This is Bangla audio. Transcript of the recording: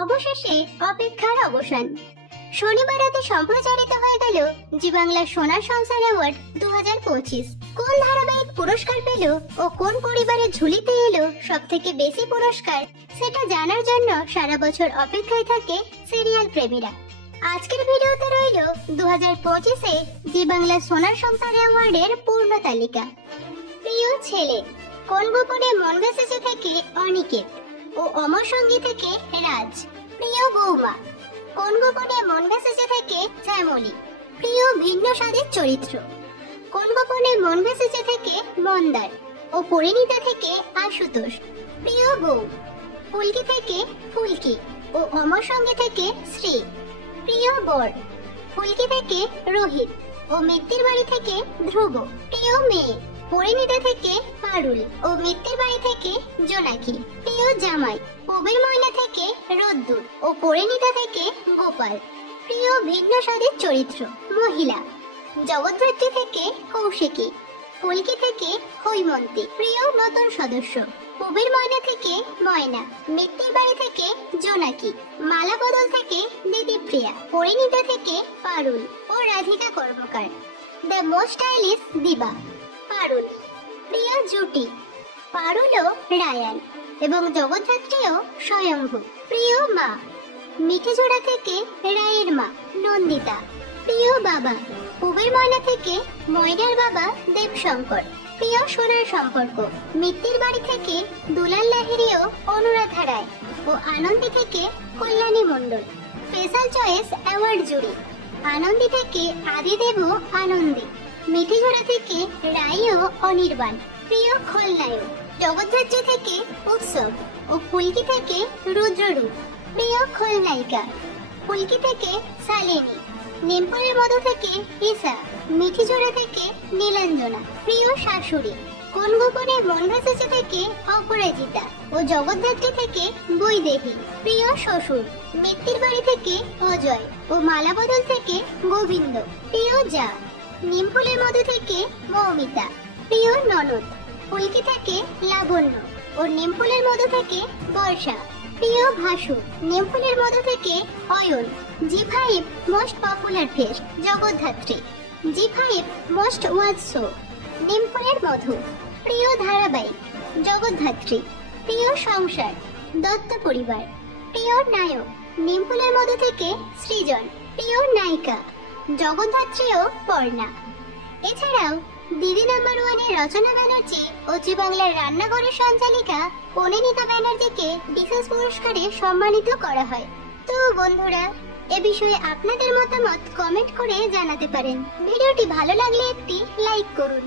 অবশেষে অপেক্ষার অবসান। শনিবার রাতে সম্প্রচারিত হয়ে গেল জি বাংলা সোনার সংসার অ্যাওয়ার্ড 2025। কোন ধারাবাহিক পুরস্কার পেল ও কোন পরিবারের ঝুলিতে এলো সব থেকে বেশি পুরস্কার, সেটা জানার জন্য সারা বছর অপেক্ষায় থাকে সিরিয়াল প্রেমীরা। আজকের ভিডিওতে রইল 2025-এ জি বাংলা সোনার সংসার অ্যাওয়ার্ডের পূর্ণ তালিকা। প্রিয় ছেলে, কোন গোপনে মন ভেসেছে থেকে অনিকেত ও অমর সঙ্গী থেকে রাজ। প্রিয় বৌমা, কোন গোপনে মন ভেসেছে থেকে শ্যামলী। প্রিয় ভিন্ন স্বাদের চরিত্র, কোন গোপনে মন ভেসেছে থেকে মন্দার ও পরিণীতা থেকে আশুতোষ। প্রিয় বউ, ফুলকি থেকে ফুলকি ও অমর সঙ্গী থেকে শ্রী। প্রিয় বর, ফুলকি থেকে রোহিত ও মিত্তির বাড়ি থেকে ধ্রুব। প্রিয় মেয়ে, পরিণীতা থেকে পারুল ও মিত্তির বাড়ি থেকে জোনাকি। প্রিয় জামাই, কবির ময়না থেকে রোদ্দুর ও পরিণীতা থেকে গোপাল। প্রিয় ভিন্ন স্বাদের চরিত্র মহিলা, জগদ্ধাত্রী থেকে কৌশিকী, ফুলকি থেকে হৈমন্তী। প্রিয় নতুন সদস্য, কবির ময়না থেকে ময়না, মিত্তির বাড়ি থেকে জোনাকি, মালা বদল থেকে দিদিপ্রিয়া, পরিণীতা থেকে পারুল ও রাধিকা কর্মকার। দ্য মোস্ট স্টাইলিশ দিবা পারুল। প্রিয় জুটি, পারুল ও রায়ান এবং জগদ্ধাত্রীও স্বয়ম্ভু। প্রিয় মা, মিঠিজোড়া থেকে রায়ের মা নন্দিতা। প্রিয় বাবা, কবির ময়না থেকে ময়নার বাবা দেবশঙ্কর। প্রিয় সোনার সম্পর্ক, মিত্তির বাড়ি থেকে দুলাল লাহিড়ী ও অনুরাধা রায় ও আনন্দী থেকে কল্যাণী মণ্ডল। স্পেশাল চয়েস অ্যাওয়ার্ড জুরি, আনন্দী থেকে আদিদেব ও আনন্দী, মিঠিজোড়া থেকে রাই ও অনির্বাণ। প্রিয় খলনায়ক, জগদ্ধাত্রী থেকে উৎসব ও ফুলকি থেকে রুদ্ররূপ। প্রিয় খলনায়িকা, ফুলকি থেকে শালিনী, নিমপুরের মধু থেকে ঈশা, মিঠিজোড়া থেকে নীলাঞ্জনা। প্রিয় শাশুড়ি, কোন গোপনে মন ভেসেছে থেকে অপরাজিতা ও জগদ্ধাত্রী থেকে বৈদেহী। প্রিয় শ্বশুর, মিত্তির বাড়ি থেকে অজয় ও মালাবদল থেকে গোবিন্দ। প্রিয় জা, নিমফুলের মধু থেকে মৌমিতা। প্রিয় ননদ, ফুলকি থেকে লাবণ্য ও নিমফুলের মধু থেকে বর্ষা। প্রিয় ভাসু, নিমফুলের মধু থেকে Ayan. Zee5 most popular face Jagaddhatri, Zee5 most watch show নিমফুলের মধু। প্রিয় ধারাবাহিক জগদ্ধাত্রী। প্রিয় সংসার দত্ত পরিবার। প্রিয় নায়ক, নিমফুলের মধু থেকে সৃজন। প্রিয় নায়িকা, জগদ্ধাত্রী ও পর্ণা। এছাড়াও দিদি নাম্বার ওয়ানের রচনা ব্যানার্জি ও জি বাংলার রান্নাঘরের সঞ্চালিকা পরিণীতা ব্যানার্জিকে বিশেষ পুরস্কারে সম্মানিত করা হয়। তো বন্ধুরা, এ বিষয়ে আপনাদের মতামত কমেন্ট করে জানাতে পারেন। ভিডিওটি ভালো লাগলে একটি লাইক করুন।